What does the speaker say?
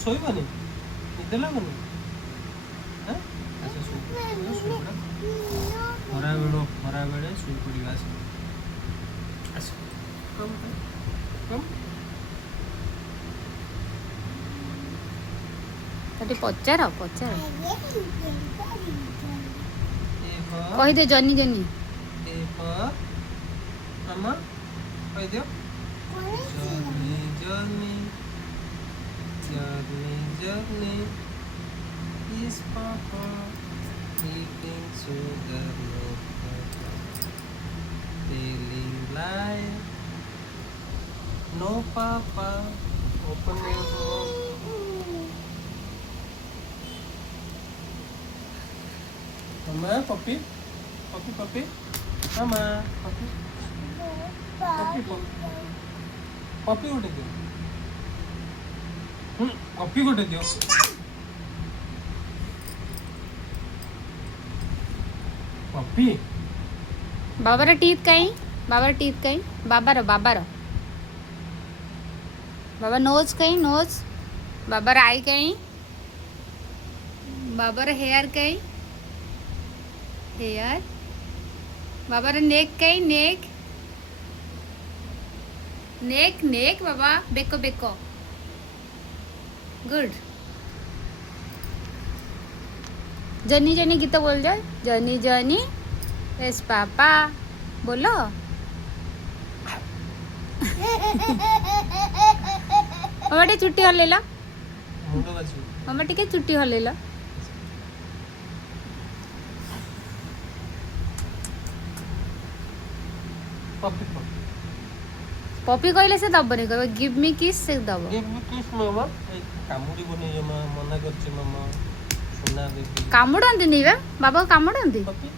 ଶୋଇବନି ନିଦ ଲାଗୁନି ଆଚ୍ଛା ଶୋଇପଡ଼ ଖରାବେଳେ ଶୋଇପଡ଼ିବା ଆସ କମ୍ ତତେ ପଚାର କହିଦେ ଜନି ଜନି ମାମା କହିଦିଅ journey journey journey journey is papa eating sugar no papa telling lie no papa open your mouth mama papi papi papi mama papi papi papi ଗୋଟେ ଦିଅ କପି ଗୋଟେ ଦିଅ ପପି ବାବାର ଟିଥ୍ କାଇଁ ବାବାର ବାବା ନୋଜ କାଇଁ nose Babar I କାଇଁ ବାବାର hair କାଇଁ hair ବାବାର neck କାଇଁ ନେକ୍ नेक नेक बाबा बेको बेको गुड जनी जनी गीत बोल जाए जनी जनी यस पापा बोलो मामा टे चुट्टी हल्लेला मामा टे चुट्टी हल्लेला पपी कहले से दबनी कहबो गिव मी किस से दबो गिव मी किस मामा कामुडी बनी जमा मना करछि मामा सोना बेबी कामुडंती नहीं बे बाबा कामुडंती पपी